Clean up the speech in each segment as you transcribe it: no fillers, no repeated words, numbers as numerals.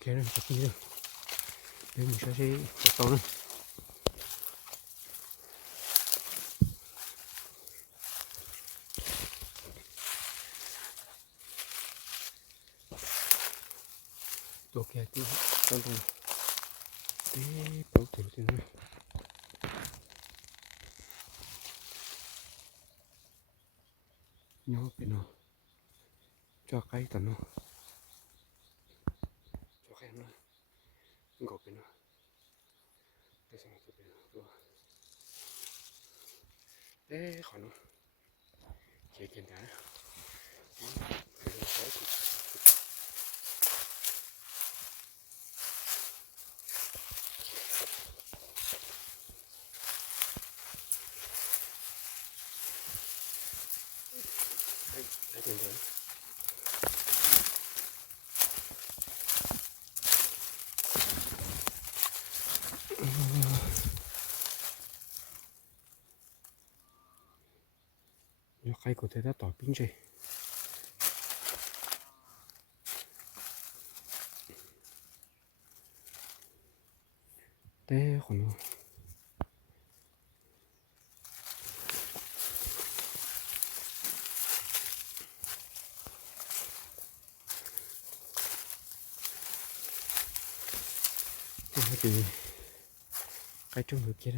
ok rồi có tí rồi để mình sẽ to nữa ok tí con con tí bảo thủ thì nữa nhớ cái nó cho cái tận nó cho cái nó gọt cái nó để xem cái nó rồi để khỏi nó chỉ kiện đã để tiền đấy nhớ cái của thế đã tỏi pin rồi để khỏi nó thì cái trong người kia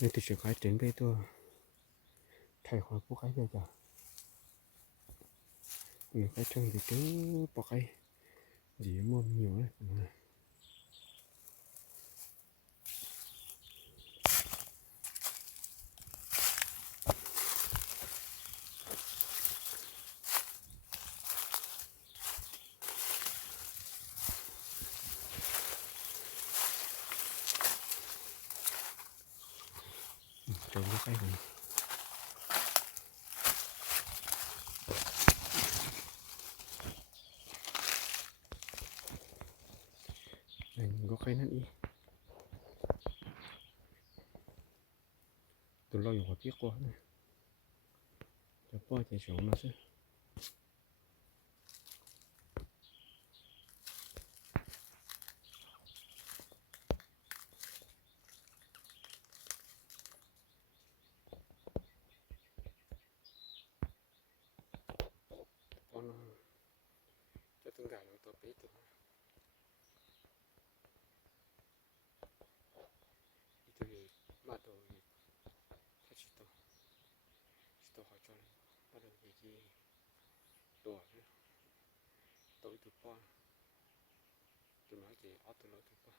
nên tôi sẽ cái trên đây tôi thay khỏi của cái bây giờ người cái trong thì cứ bỏ cái gì mua nhiều đấy trồng cái này mình có cái nó đi tôi lo dùng biết quá này cho bao chạy xuống nó sẽ con cho tương gà nó tôi biết được thì mà tôi thấy chỉ tôi hỏi cho nên bắt đầu gì đồ tôi từ qua tôi nói gì ở tôi nói từ qua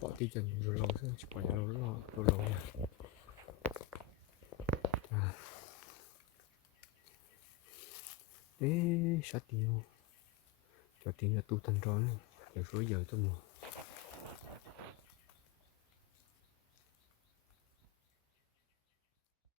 bỏ tí chân rồi lâu chứ chỉ bỏ nhà lâu nha ê sát tiêu cho tiền là tu thành rồi để số giờ tôi mua